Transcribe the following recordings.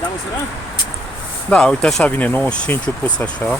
Da măsura? Da, uite așa vine 95 pus așa.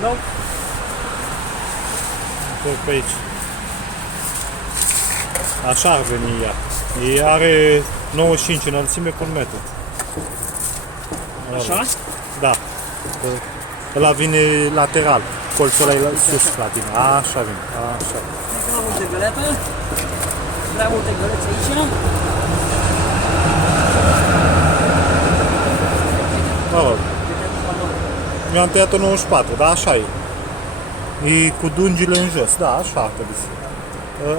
Da. Pe aici. Așa ar veni ea. Ea are 95 înălțime cu 1 metru. Așa? Da. Ăla vine lateral. Colțul ăla e sus la tine. Așa vine. Așa. Prea multe găleată. Prea multe gălețe aici. Mă rog. Eu am tăiat-o 94, dar așa e. E cu dungile în jos, da, așa ar trebui să fie.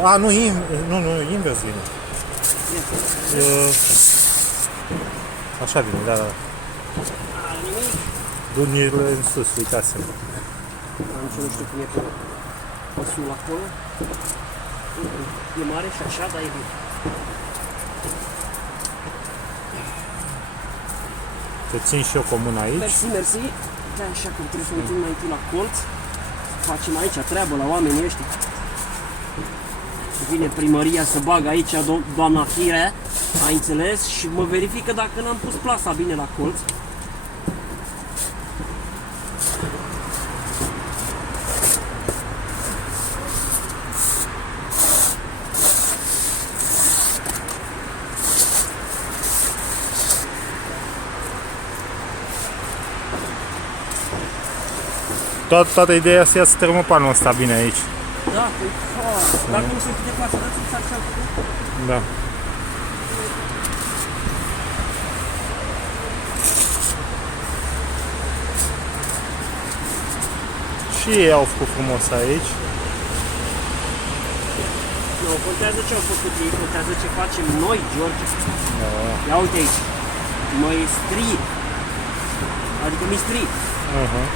A, nu, invers vine. Așa vine, da, da. Dungile în sus, uitați-mă. Am ce nu știu cum e pe păsul acolo. E mare și așa, dar e bine. Te țin și eu cu mâna aici. Mersi, mersi. Da, așa cum trebuie să ne uităm mai întâi la colț. Facem aici treabă la oamenii ăștia. Vine primăria să bagă aici doamna Firea, ai înțeles? Și mă verifică dacă n-am pus plasa bine la colț. Toată ideea să iasă termopanul ăsta bine aici. Da, păi, dacă nu se închide plasa, dați-mi sarceal cu Da. Și ei au făcut frumos aici. Nu, contează ce au făcut ei, contează ce facem noi, George. Da. Ia uite aici, măestrie, adică mistrii. Uh-huh.